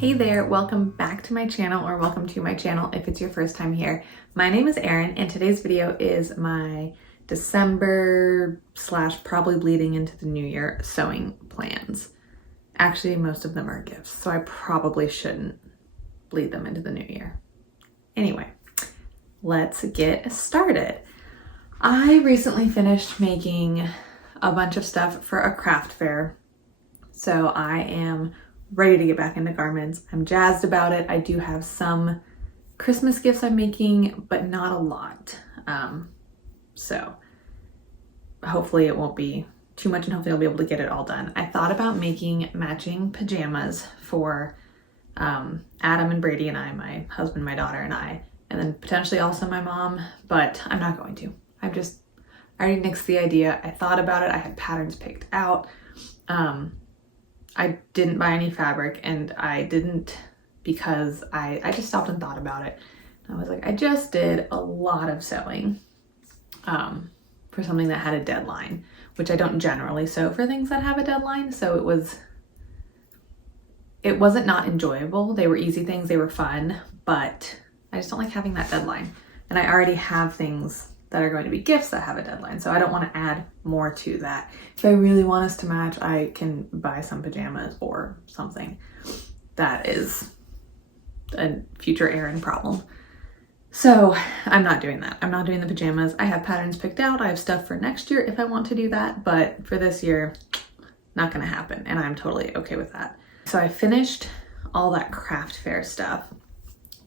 Hey there, welcome back to my channel, or welcome to my channel if it's your first time here. My name is Erin and today's video is my December / probably bleeding into the new year sewing plans. Actually, most of them are gifts, so I probably shouldn't bleed them into the new year. Anyway, let's get started. I recently finished making a bunch of stuff for a craft fair, so I am ready to get back into garments. I'm jazzed about it. I do have some Christmas gifts I'm making, but not a lot. So hopefully it won't be too much and hopefully I'll be able to get it all done. I thought about making matching pajamas for Adam and Brady and I, my husband, my daughter and I, and then potentially also my mom, but I'm not going to. I already nixed the idea. I thought about it. I had patterns picked out. I didn't buy any fabric, and I didn't because I just stopped and thought about it. I was like, I just did a lot of sewing for something that had a deadline, which I don't generally sew for things that have a deadline. So it wasn't not enjoyable. They were easy things, they were fun, but I just don't like having that deadline. And I already have things that are going to be gifts that have a deadline. So I don't want to add more to that. If I really want us to match, I can buy some pajamas or something. That is a future Erin problem. So I'm not doing that. I'm not doing the pajamas. I have patterns picked out. I have stuff for next year if I want to do that, but for this year, not gonna happen. And I'm totally okay with that. So I finished all that craft fair stuff.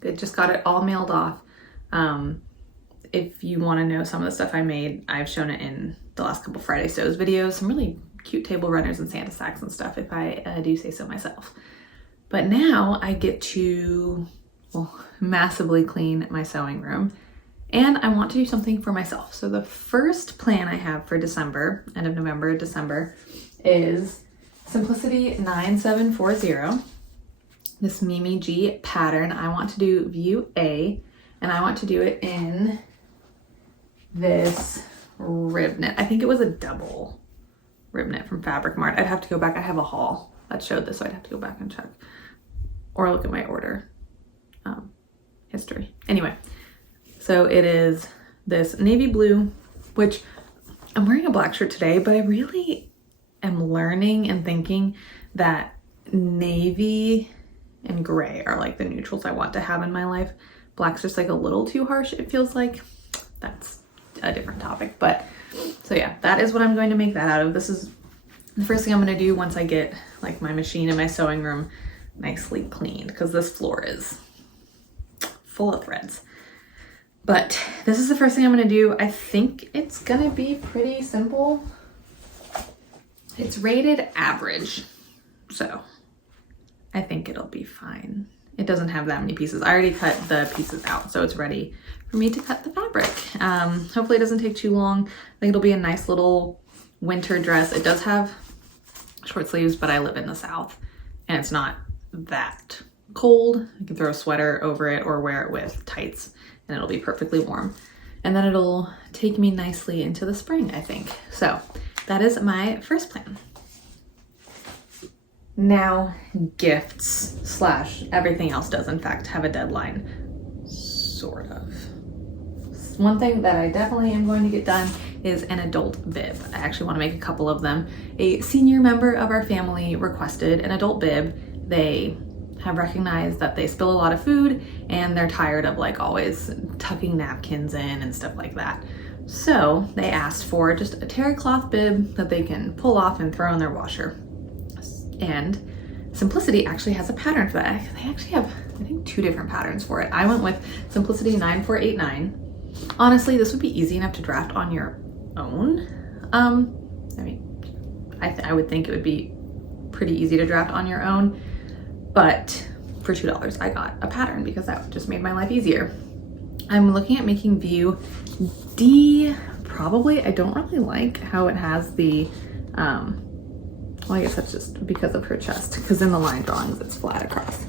I just got it all mailed off. If you want to know some of the stuff I made, I've shown it in the last couple Friday Sews videos, some really cute table runners and Santa sacks and stuff, if I do say so myself. But now I get to, massively clean my sewing room, and I want to do something for myself. So the first plan I have for December, end of November, December, is Simplicity 9740. This Mimi G pattern. I want to do view A, and I want to do it in this rib knit. I think it was a double rib knit from Fabric Mart. I'd have to go back. I have a haul that showed this, so I'd have to go back and check or look at my order history. Anyway, so it is this navy blue, which I'm wearing a black shirt today, but I really am learning and thinking that navy and gray are like the neutrals I want to have in my life. Black's just like a little too harsh, it feels like. That's a different topic, but so yeah, that is what I'm going to make that out of. This is the first thing I'm going to do once I get like my machine and my sewing room nicely cleaned, because this floor is full of threads. But this is the first thing I'm going to do. I think it's going to be pretty simple. It's rated average, so I think it'll be fine. It doesn't have that many pieces. I already cut the pieces out, so it's ready for me to cut the fabric. Hopefully it doesn't take too long. I think it'll be a nice little winter dress. It does have short sleeves, but I live in the South and it's not that cold. I can throw a sweater over it or wear it with tights and it'll be perfectly warm. And then it'll take me nicely into the spring, I think. So that is my first plan. Now, gifts / everything else does in fact have a deadline, sort of. One thing that I definitely am going to get done is an adult bib. I actually want to make a couple of them. A senior member of our family requested an adult bib. They have recognized that they spill a lot of food and they're tired of like always tucking napkins in and stuff like that. So they asked for just a terry cloth bib that they can pull off and throw in their washer. And Simplicity actually has a pattern for that. They actually have, I think, 2 different patterns for it. I went with Simplicity 9489. Honestly, this would be easy enough to draft on your own. I mean, I would think it would be pretty easy to draft on your own, but for $2, I got a pattern because that just made my life easier. I'm looking at making view D, probably. I don't really like how it has the, well, I guess that's just because of her chest, because in the line drawings, it's flat across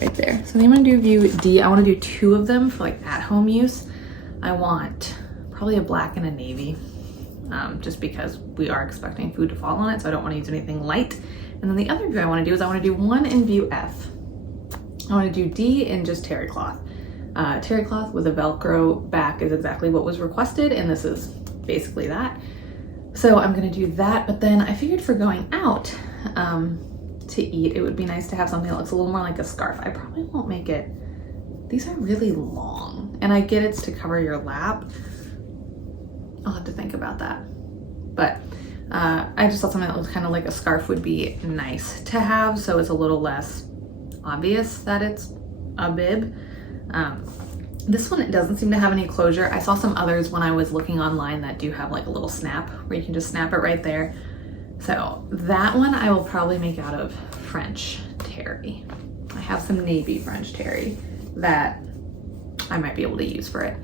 right there. So I'm gonna do view D. I wanna do 2 of them for like at-home use. I want probably a black and a navy, just because we are expecting food to fall on it, so I don't wanna use anything light. And then the other view I wanna do is I wanna do one in view F. I want to do D in just terry cloth. Terry cloth with a Velcro back is exactly what was requested, and this is basically that. So I'm gonna do that, but then I figured for going out to eat, it would be nice to have something that looks a little more like a scarf. I probably won't make it. These are really long, and I get it's to cover your lap. I'll have to think about that. But I just thought something that looks kind of like a scarf would be nice to have, so it's a little less obvious that it's a bib. This one, it doesn't seem to have any closure. I saw some others when I was looking online that do have like a little snap where you can just snap it right there. So that one I will probably make out of French terry. I have some navy French terry that I might be able to use for it.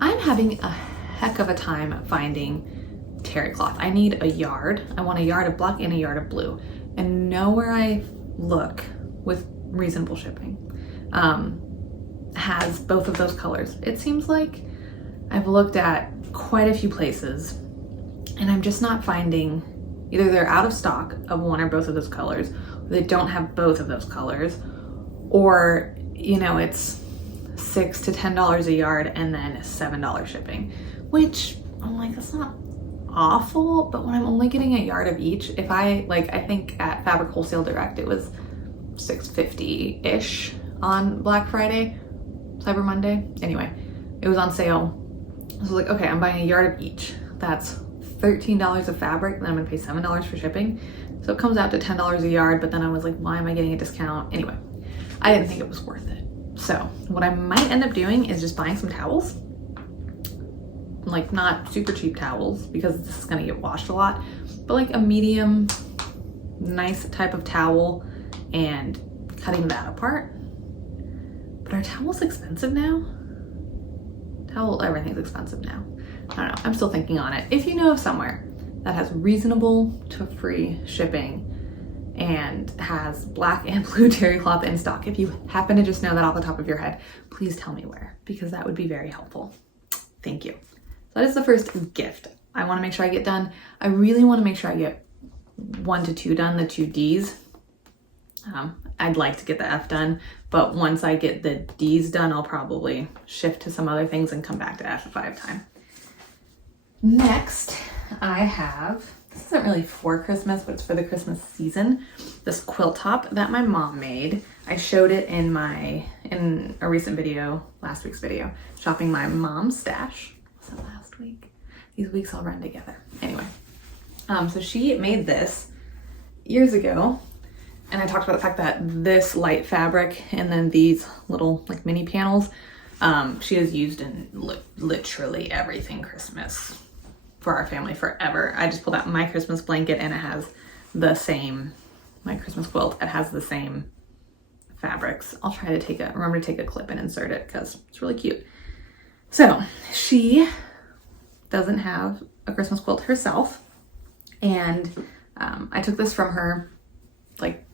I'm having a heck of a time finding terry cloth. I need a yard. I want a yard of black and a yard of blue, and nowhere I look with reasonable shipping has both of those colors. It seems like I've looked at quite a few places and I'm just not finding, either they're out of stock of one or both of those colors, or they don't have both of those colors, or you know, it's $6 to $10 a yard and then $7 shipping, which I'm like, that's not awful, but when I'm only getting a yard of each, if I think at Fabric Wholesale Direct it was $6.50-ish on Black Friday, Cyber Monday. Anyway, it was on sale. So I was like, okay, I'm buying a yard of each. That's $13 of fabric, then I'm gonna pay $7 for shipping. So it comes out to $10 a yard, but then I was like, why am I getting a discount? Anyway, I didn't think it was worth it. So what I might end up doing is just buying some towels. Like not super cheap towels because this is gonna get washed a lot, but like a medium, nice type of towel and cutting that apart. But are towels expensive now? Everything's expensive now. I don't know, I'm still thinking on it. If you know of somewhere that has reasonable to free shipping and has black and blue terry cloth in stock, if you happen to just know that off the top of your head, please tell me where, because that would be very helpful. Thank you. So that is the first gift. I want to make sure I get done. I really want to make sure I get 1 to 2 done, the 2 Ds. I'd like to get the F done, but once I get the D's done, I'll probably shift to some other things and come back to F if I have time. Next, I have, this isn't really for Christmas, but it's for the Christmas season, this quilt top that my mom made. I showed it in a recent video, last week's video, shopping my mom's stash. Was it last week? These weeks all run together. Anyway, so she made this years ago. And I talked about the fact that this light fabric and then these little like mini panels, she has used in literally everything Christmas for our family forever. I just pulled out my Christmas blanket and it has the same, my Christmas quilt, it has the same fabrics. I'll try to remember to take a clip and insert it because it's really cute. So she doesn't have a Christmas quilt herself. And I took this from her like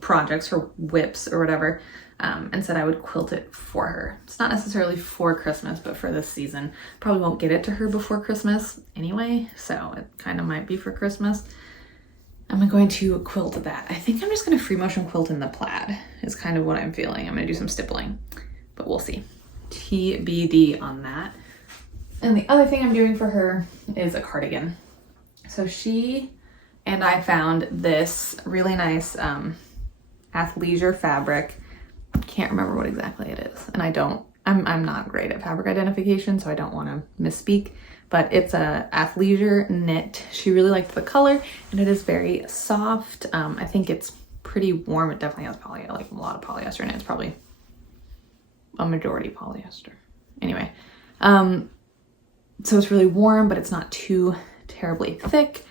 projects, her whips or whatever, and said I would quilt it for her. It's not necessarily for Christmas, but for this season. Probably won't get it to her before Christmas anyway, so it kind of might be for Christmas. I'm going to quilt that. I think I'm just going to free motion quilt in the plaid is kind of what I'm feeling. I'm going to do some stippling, but we'll see. TBD on that. And the other thing I'm doing for her is a cardigan. So she and I found this really nice athleisure fabric. Can't remember what exactly it is. And I'm not great at fabric identification, so I don't want to misspeak, but it's a athleisure knit. She really liked the color and it is very soft. I think it's pretty warm. It definitely has like a lot of polyester in it. It's probably a majority polyester. Anyway, so it's really warm, but it's not too terribly thick.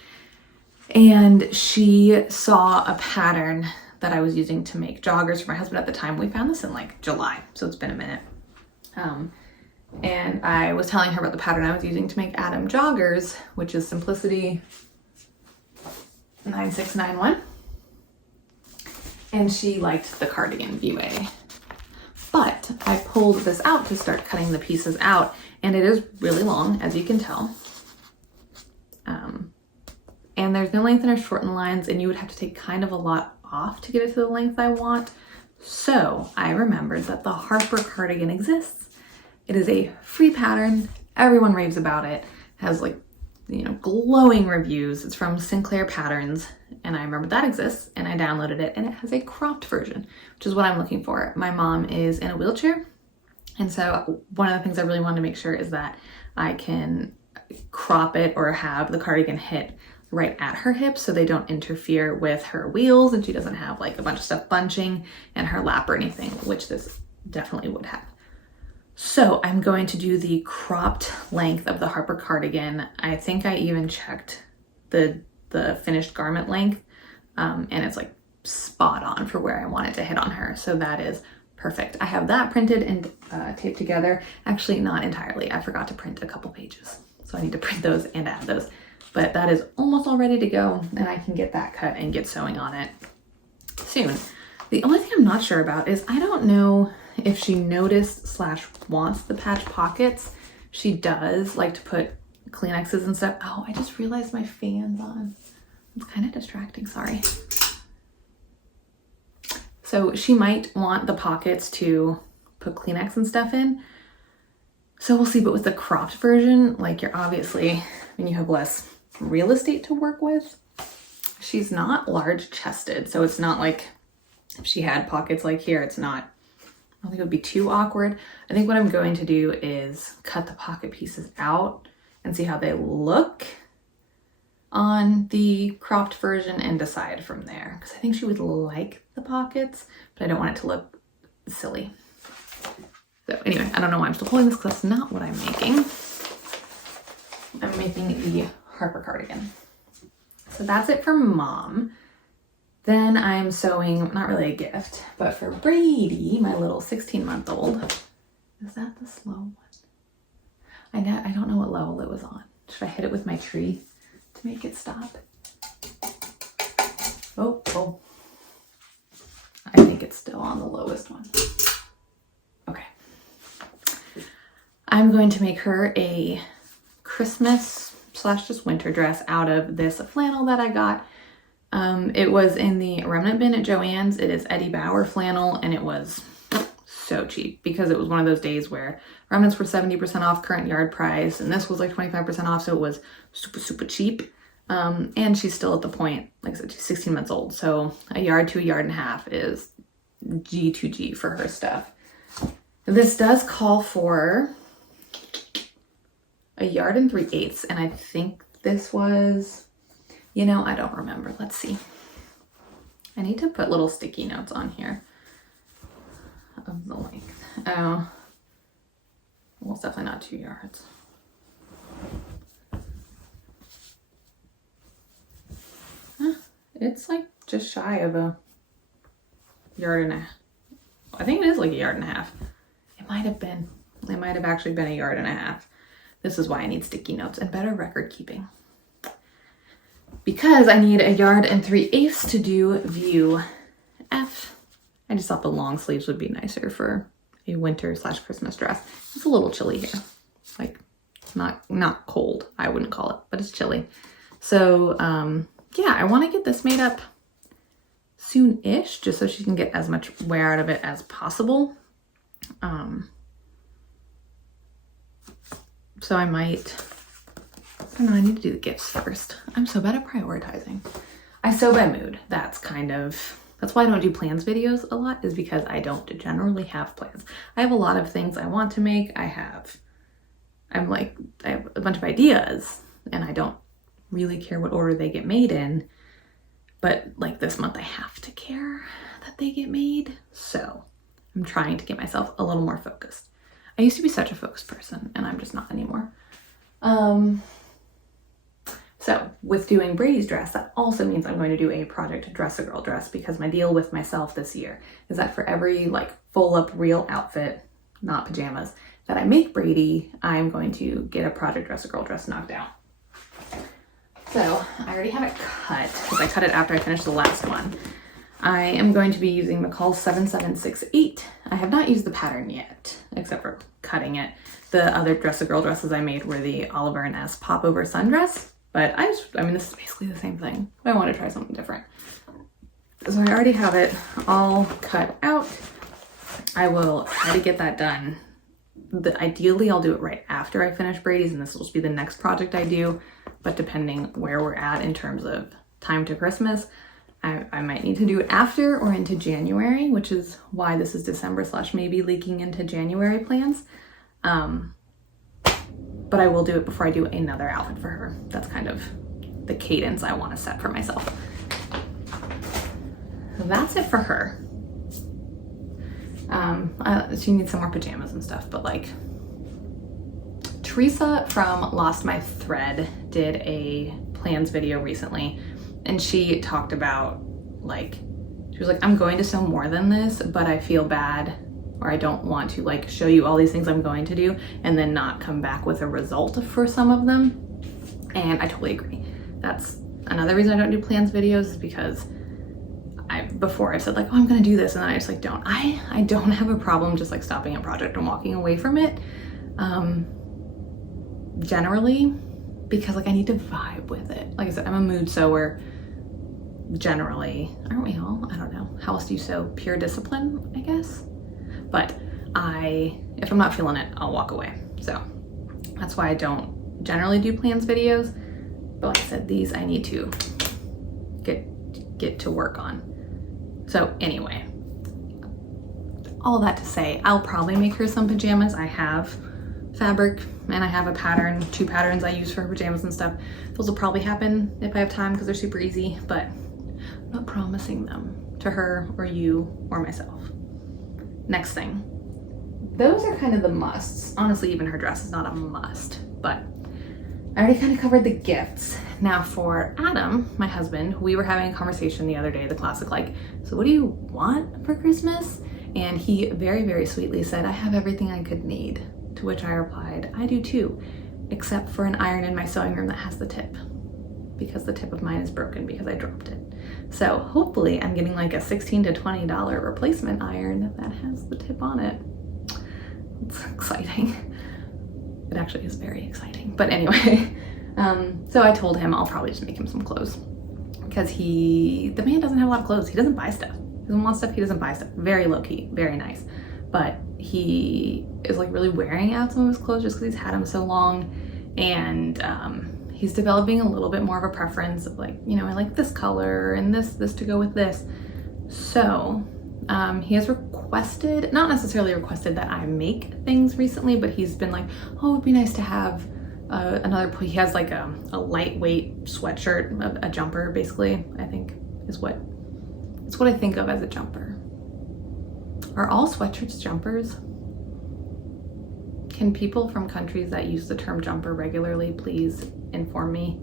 And she saw a pattern that I was using to make joggers for my husband at the time. We found this in like July, so it's been a minute. And I was telling her about the pattern I was using to make Adam joggers, which is Simplicity 9691. And she liked the cardigan VA. But I pulled this out to start cutting the pieces out, and it is really long, as you can tell. And there's no length in or shorten lines, and you would have to take kind of a lot off to get it to the length I want. So I remembered that the Harper cardigan exists. It is a free pattern. Everyone raves about it. It has like, you know, glowing reviews. It's from Sinclair Patterns. And I remember that exists and I downloaded it, and it has a cropped version, which is what I'm looking for. My mom is in a wheelchair. And so one of the things I really wanted to make sure is that I can crop it or have the cardigan hit right at her hips so they don't interfere with her wheels and she doesn't have like a bunch of stuff bunching in her lap or anything, which this definitely would have. So I'm going to do the cropped length of the Harper cardigan. I think I even checked the finished garment length, and it's like spot on for where I want it to hit on her. So that is perfect. I have that printed and taped together. Actually, not entirely. I forgot to print a couple pages. So I need to print those and add those. But that is almost all ready to go, and I can get that cut and get sewing on it soon. The only thing I'm not sure about is I don't know if she noticed / wants the patch pockets. She does like to put Kleenexes and stuff. Oh, I just realized my fan's on. It's kind of distracting, sorry. So she might want the pockets to put Kleenex and stuff in. So we'll see, but with the cropped version, like you're obviously, when you have less real estate to work with, she's not large chested. So it's not like if she had pockets like here, it's not, I don't think it would be too awkward. I think what I'm going to do is cut the pocket pieces out and see how they look on the cropped version and decide from there. Because I think she would like the pockets, but I don't want it to look silly. So anyway, I don't know why I'm still pulling this because that's not what I'm making. I'm making the Harper cardigan. So that's it for Mom. Then I'm sewing, not really a gift, but for Brady, my little 16-month-old. Is that the slow one? I don't know what level it was on. Should I hit it with my tree to make it stop? Oh. I think it's still on the lowest one. Okay. I'm going to make her a Christmas / just winter dress out of this flannel that I got. It was in the remnant bin at Joann's. It is Eddie Bauer flannel, and it was so cheap because it was one of those days where remnants were 70% off current yard price, and this was like 25% off, so it was super cheap. And she's still at the point, like I said, she's 16 months old, so a yard to a yard and a half is G2G for her stuff. This does call for a 1 3/8 yards, and I think this was, you know, I don't remember. Let's see. I need to put little sticky notes on here of the length. Oh, well, it's definitely not 2 yards. It's like just shy of a 1.5 yards. I think it is like a 1.5 yards. It might have been. It might have actually been a 1.5 yards. This is why I need sticky notes and better record keeping. Because I need a 1 3/8 yards to do view F. I just thought the long sleeves would be nicer for a winter / Christmas dress. It's a little chilly here. Like, not cold, I wouldn't call it, but it's chilly. So, yeah, I want to get this made up soon-ish, just so she can get as much wear out of it as possible. So I might, I don't know, I need to do the gifts first. I'm so bad at prioritizing. I sew by mood. That's why I don't do plans videos a lot, is because I don't generally have plans. I have a lot of things I want to make. I have a bunch of ideas, and I don't really care what order they get made in. But like this month, I have to care that they get made. So I'm trying to get myself a little more focused. I used to be such a focused person, and I'm just not anymore. So with doing Brady's dress, that also means I'm going to do a Project Dress-A-Girl dress, because my deal with myself this year is that for every like full up real outfit, not pajamas, that I make Brady, I'm going to get a Project Dress-A-Girl dress knocked out. So I already have it cut, because I cut it after I finished the last one. I am going to be using McCall's 7768. I have not used the pattern yet, except for cutting it. The other Dress-A-Girl dresses I made were the Oliver and S popover sundress, but I mean, this is basically the same thing. I want to try something different. So I already have it all cut out. I will try to get that done. Ideally, I'll do it right after I finish Brady's, and this will just be the next project I do. But depending where we're at in terms of time to Christmas, I might need to do it after or into January, which is why this is December / maybe leaking into January plans. But I will do it before I do another outfit for her. That's kind of the cadence I want to set for myself. So that's it for her. She needs some more pajamas and stuff, but like Teresa from Lost My Thread did a plans video recently, and she talked about like, she was like, I'm going to sew more than this, but I feel bad, or I don't want to like show you all these things I'm going to do and then not come back with a result for some of them. And I totally agree. That's another reason I don't do plans videos, is because before I said like, oh, I'm gonna do this, and then I just like don't. I don't have a problem just like stopping a project and walking away from it. Generally, because like I need to vibe with it. Like I said, I'm a mood sewer. Generally, aren't we all? I don't know. How else do you sew? Pure discipline, I guess. But if I'm not feeling it, I'll walk away. So that's why I don't generally do plans videos. But like I said, these I need to get to work on. So anyway, all that to say, I'll probably make her some pajamas. I have fabric and I have a pattern, 2 patterns I use for her pajamas and stuff. Those will probably happen if I have time because they're super easy, but I'm not promising them to her or you or myself. Next thing, those are kind of the musts. Honestly, even her dress is not a must, but I already kind of covered the gifts. Now for Adam, my husband, we were having a conversation the other day, the classic like, so what do you want for Christmas? And he very, very sweetly said, I have everything I could need. To which I replied, I do too, except for an iron in my sewing room that has the tip, because the tip of mine is broken because I dropped it. So hopefully I'm getting like a $16 to $20 replacement iron that has the tip on it. It's exciting. It actually is very exciting. But anyway, so I told him I'll probably just make him some clothes, because the man doesn't have a lot of clothes. He doesn't buy stuff. He doesn't want stuff. He doesn't buy stuff. Very low key, very nice. But he is like really wearing out some of his clothes just because he's had them so long. And he's developing a little bit more of a preference of like, you know, I like this color and this to go with this. So he has requested, not necessarily requested that I make things recently, but he's been like, oh, it'd be nice to have he has like a lightweight sweatshirt, a jumper basically, I think it's what I think of as a jumper. Are all sweatshirts jumpers? Can people from countries that use the term jumper regularly please inform me?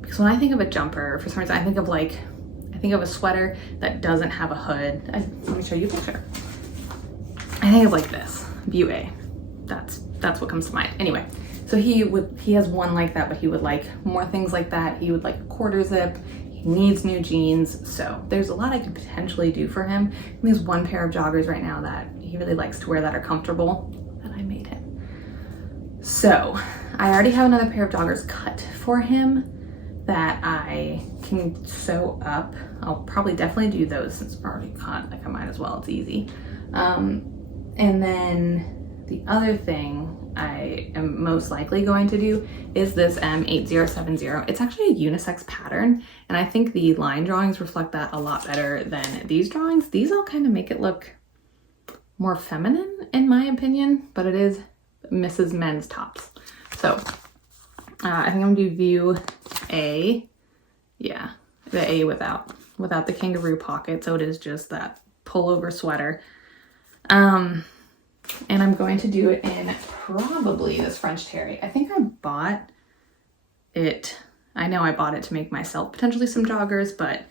Because when I think of a jumper, for some reason I think of a sweater that doesn't have a hood. Let me show you a picture. I think of like this, View A. That's what comes to mind. Anyway, so he has one like that, but he would like more things like that. He would like a quarter zip. He needs new jeans. So there's a lot I could potentially do for him. He has one pair of joggers right now that he really likes to wear that are comfortable that I made him. So I already have another pair of joggers cut for him that I can sew up. I'll probably definitely do those since they're already cut. Like I might as well, it's easy. And then the other thing I am most likely going to do is this M8070. It's actually a unisex pattern, and I think the line drawings reflect that a lot better than these drawings. These all kind of make it look more feminine in my opinion, but it is Mrs. Men's tops. So I think I'm gonna do View A. Yeah, the A without the kangaroo pocket, so it is just that pullover sweater. And I'm going to do it in probably this French terry. I think I bought it. I know I bought it to make myself potentially some joggers, but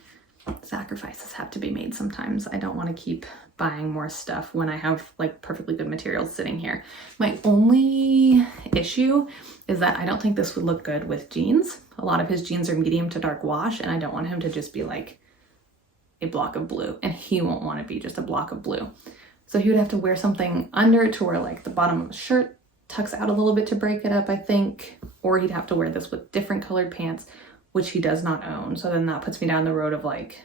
sacrifices have to be made sometimes. I don't want to keep buying more stuff when I have like perfectly good materials sitting here. My only issue is that I don't think this would look good with jeans. A lot of his jeans are medium to dark wash, and I don't want him to just be like a block of blue, and he won't want to be just a block of blue. So he would have to wear something under it to where like the bottom of the shirt tucks out a little bit to break it up, I think. Or he'd have to wear this with different colored pants, which he does not own. So then that puts me down the road of like,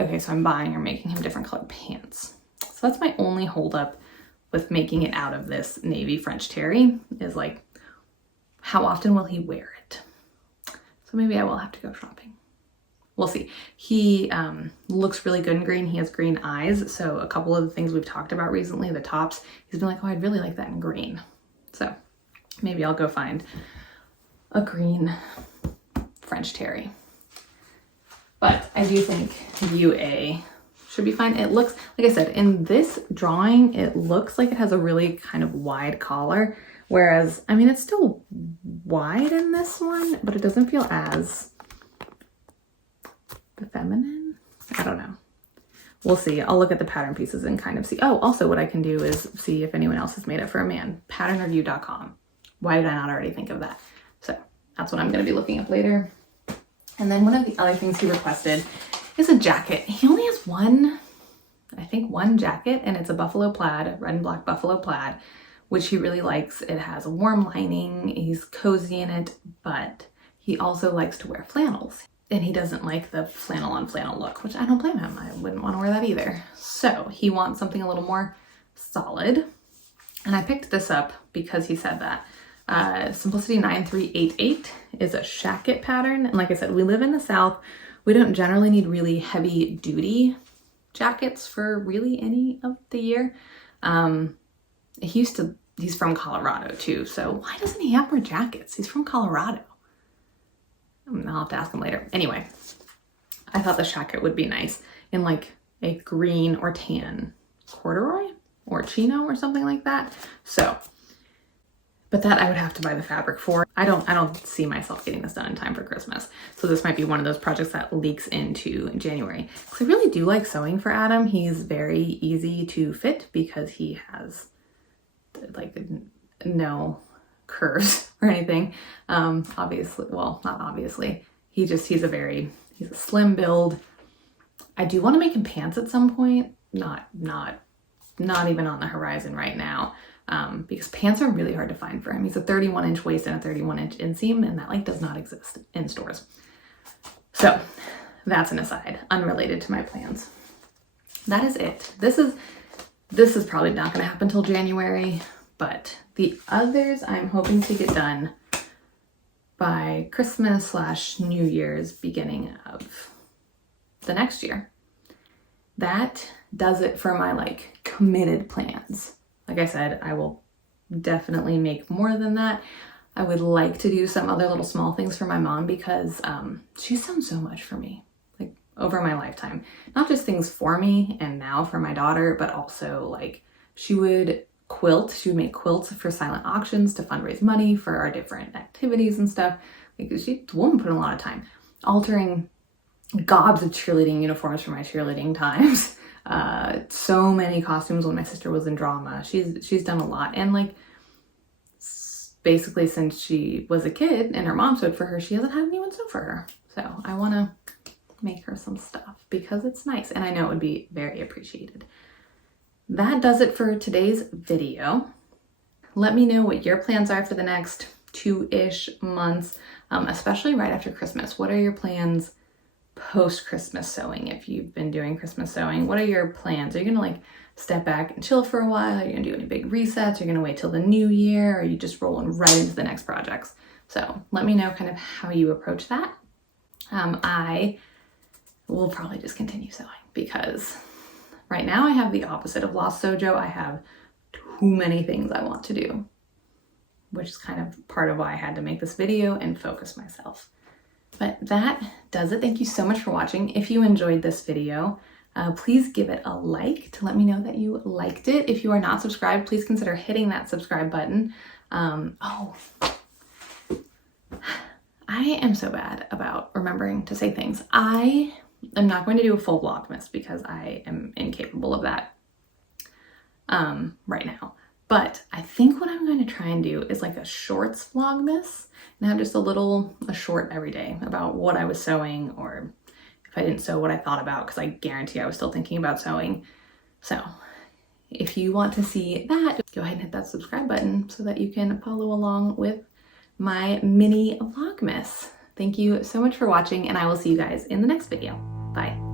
Okay, so I'm buying or making him different colored pants. So that's my only holdup with making it out of this navy French terry, is like, how often will he wear it? So maybe I will have to go shopping. We'll see. He looks really good in green. He has green eyes. So a couple of the things we've talked about recently, the tops, he's been like, oh, I'd really like that in green. So maybe I'll go find a green French terry. But I do think UA should be fine. It looks, like I said, in this drawing, it looks like it has a really kind of wide collar. Whereas, I mean, it's still wide in this one, but it doesn't feel as feminine. I don't know. We'll see. I'll look at the pattern pieces and kind of see. Oh, also what I can do is see if anyone else has made it for a man. Patternreview.com. Why did I not already think of that? So that's what I'm going to be looking up later. And then one of the other things he requested is a jacket. He only has one jacket, and it's a buffalo plaid, red and black buffalo plaid, which he really likes. It has a warm lining. He's cozy in it, but he also likes to wear flannels. And he doesn't like the flannel on flannel look, which I don't blame him. I wouldn't want to wear that either. So he wants something a little more solid. And I picked this up because he said that. Simplicity 9388 is a shacket pattern. And like I said, we live in the South. We don't generally need really heavy duty jackets for really any of the year. He's from Colorado too. So why doesn't he have more jackets? He's from Colorado. I'll have to ask him later. Anyway, I thought the shacket would be nice in like a green or tan corduroy or chino or something like that. So, but that I would have to buy the fabric for. I don't see myself getting this done in time for Christmas. So this might be one of those projects that leaks into January. Because I really do like sewing for Adam. He's very easy to fit because he has like no curves or anything. Obviously, well, not obviously. He's a slim build. I do want to make him pants at some point. Not even on the horizon right now. Because pants are really hard to find for him. He's a 31-inch waist and a 31-inch inseam, and that like does not exist in stores. So that's an aside, unrelated to my plans. That is it. This is probably not going to happen till January, but the others I'm hoping to get done by Christmas/New Year's, beginning of the next year. That does it for my like committed plans. Like I said, I will definitely make more than that. I would like to do some other little small things for my mom because she's done so much for me, like over my lifetime. Not just things for me and now for my daughter, but also like she would quilt. She would make quilts for silent auctions to fundraise money for our different activities and stuff. Like the woman put in a lot of time. Altering gobs of cheerleading uniforms for my cheerleading times. So many costumes when my sister was in drama. She's done a lot. And like basically since she was a kid and her mom sewed for her, she hasn't had anyone sew for her. So I want to make her some stuff because it's nice and I know it would be very appreciated. That does it for today's video. Let me know what your plans are for the next 2-ish months, especially right after Christmas. What are your plans post-Christmas sewing? If you've been doing Christmas sewing, what are your plans? Are you gonna like step back and chill for a while? Are you gonna do any big resets? Are you gonna wait till the new year? Or are you just rolling right into the next projects? So let me know kind of how you approach that. I will probably just continue sewing because right now I have the opposite of Lost Sojo. I have too many things I want to do, which is kind of part of why I had to make this video and focus myself. But that does it. Thank you so much for watching. If you enjoyed this video, please give it a like to let me know that you liked it. If you are not subscribed, please consider hitting that subscribe button. I am so bad about remembering to say things. I am not going to do a full Vlogmas because I am incapable of that right now. But I think what I'm going to try and do is like a shorts Vlogmas and have just a short every day about what I was sewing, or if I didn't sew, what I thought about, because I guarantee I was still thinking about sewing. So if you want to see that, go ahead and hit that subscribe button so that you can follow along with my mini Vlogmas. Thank you so much for watching, and I will see you guys in the next video. Bye.